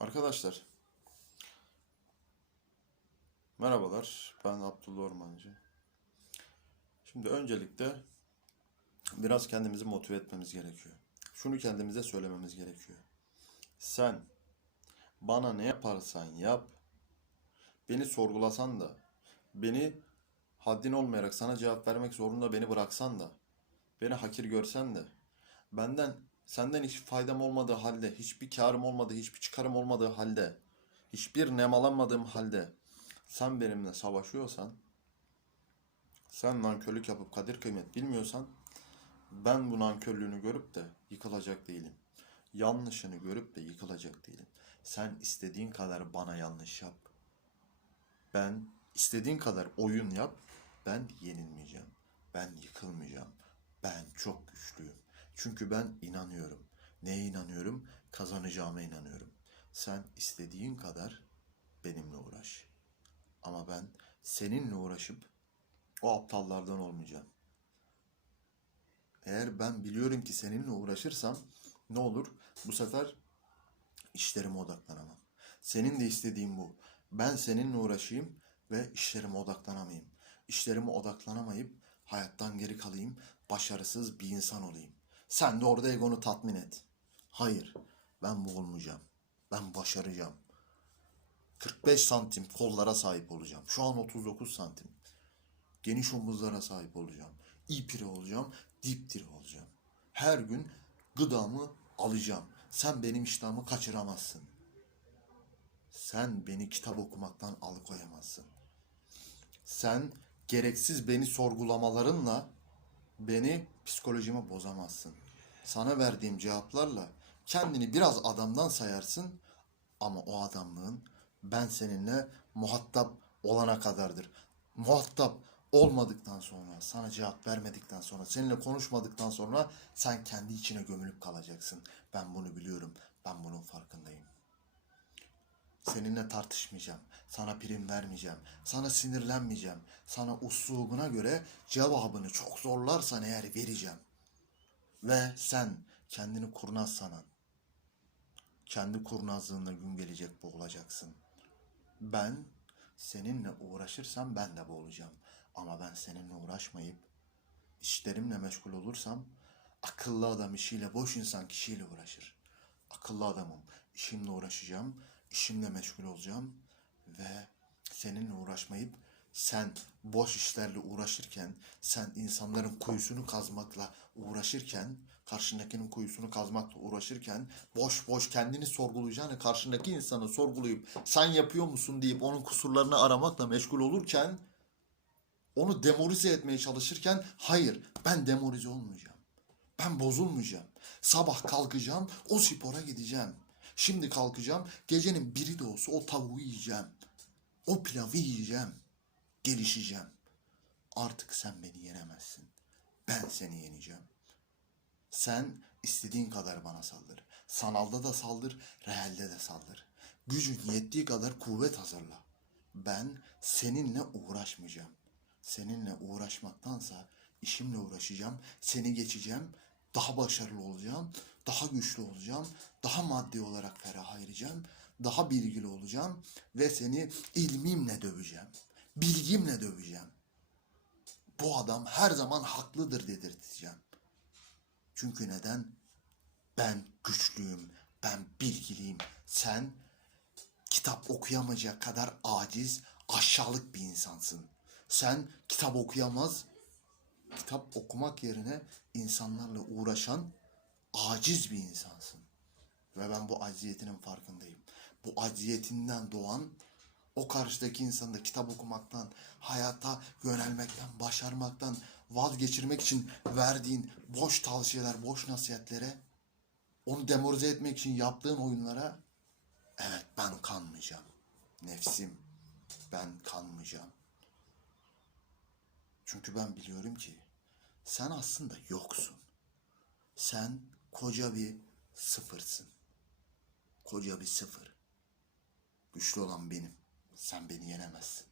Arkadaşlar, merhabalar. Ben Abdullah Ormancı. Şimdi öncelikle biraz kendimizi motive etmemiz gerekiyor. Şunu kendimize söylememiz gerekiyor. Sen bana ne yaparsan yap, beni sorgulasan da, beni haddin olmayarak sana cevap vermek zorunda beni bıraksan da, beni hakir görsen de, benden senden hiç faydam olmadığı halde, hiçbir karım olmadığı, hiçbir çıkarım olmadığı halde, hiçbir nemalanmadığım halde sen benimle savaşıyorsan, sen nankörlük yapıp kadir kıymet bilmiyorsan, ben bu nankörlüğünü görüp de yıkılacak değilim. Yanlışını görüp de yıkılacak değilim. Sen istediğin kadar bana yanlış yap. Ben istediğin kadar oyun yap. Ben yenilmeyeceğim. Ben yıkılmayacağım. Ben çok güçlüyüm. Çünkü ben inanıyorum. Neye inanıyorum? Kazanacağıma inanıyorum. Sen istediğin kadar benimle uğraş. Ama ben seninle uğraşıp o aptallardan olmayacağım. Eğer ben biliyorum ki seninle uğraşırsam ne olur? Bu sefer işlerime odaklanamam. Senin de istediğin bu. Ben seninle uğraşayım ve işlerime odaklanamayayım. İşlerime odaklanamayıp hayattan geri kalayım, başarısız bir insan olayım. Sen de orada egonu tatmin et. Hayır, ben bu olmayacağım. Ben başaracağım. 45 santim kollara sahip olacağım. Şu an 39 santim. Geniş omuzlara sahip olacağım. İpiri olacağım, dipdiri olacağım. Her gün gıdamı alacağım. Sen benim iştahımı kaçıramazsın. Sen beni kitap okumaktan alıkoyamazsın. Sen gereksiz beni sorgulamalarınla beni psikolojimi bozamazsın. Sana verdiğim cevaplarla kendini biraz adamdan sayarsın ama o adamlığın ben seninle muhatap olana kadardır. Muhatap olmadıktan sonra, sana cevap vermedikten sonra, seninle konuşmadıktan sonra sen kendi içine gömülüp kalacaksın. Ben bunu biliyorum. Ben bunun farkındayım. Seninle tartışmayacağım. Sana prim vermeyeceğim. Sana sinirlenmeyeceğim. Sana uslubuna göre cevabını çok zorlarsan eğer vereceğim. Ve sen kendini kurnaz sanan, kendi kurnazlığında gün gelecek boğulacaksın. Ben seninle uğraşırsam ben de boğulacağım. Ama ben seninle uğraşmayıp işlerimle meşgul olursam akıllı adam işiyle boş insan kişiyle uğraşır. Akıllı adamım. İşimle uğraşacağım, işimle meşgul olacağım ve seninle uğraşmayıp sen boş işlerle uğraşırken, sen insanların kuyusunu kazmakla uğraşırken, karşındakinin kuyusunu kazmakla uğraşırken, boş boş kendini sorgulayacağını karşındaki insanı sorgulayıp sen yapıyor musun deyip onun kusurlarını aramakla meşgul olurken, onu demoralize etmeye çalışırken, hayır ben demoralize olmayacağım. Ben bozulmayacağım. Sabah kalkacağım, o spora gideceğim. Şimdi kalkacağım, gecenin biri de olsa o tavuğu yiyeceğim. O pilavı yiyeceğim. Gelişeceğim. Artık sen beni yenemezsin. Ben seni yeneceğim. Sen istediğin kadar bana saldır. Sanalda da saldır, realde de saldır. Gücün yettiği kadar kuvvet hazırla. Ben seninle uğraşmayacağım. Seninle uğraşmaktansa işimle uğraşacağım, seni geçeceğim, daha başarılı olacağım, daha güçlü olacağım, daha maddi olarak ferah ereceğim, daha bilgili olacağım ve seni ilmimle döveceğim, bilgimle döveceğim. Bu adam her zaman haklıdır dedirteceğim. Çünkü neden? Ben güçlüyüm, ben bilgiliyim. Sen kitap okuyamayacak kadar aciz, aşağılık bir insansın. Sen kitap okuyamaz, kitap okumak yerine insanlarla uğraşan aciz bir insansın. Ve ben bu acziyetinin farkındayım. Bu acziyetinden doğan o karşıdaki insanı da kitap okumaktan, hayata yönelmekten, başarmaktan vazgeçirmek için verdiğin boş tavsiyeler, boş nasihatlere, onu demoralize etmek için yaptığın oyunlara evet ben kanmayacağım. Nefsim ben kanmayacağım. Çünkü ben biliyorum ki sen aslında yoksun. Sen koca bir sıfırsın. Koca bir sıfır. Güçlü olan benim. Sen beni yenemezsin.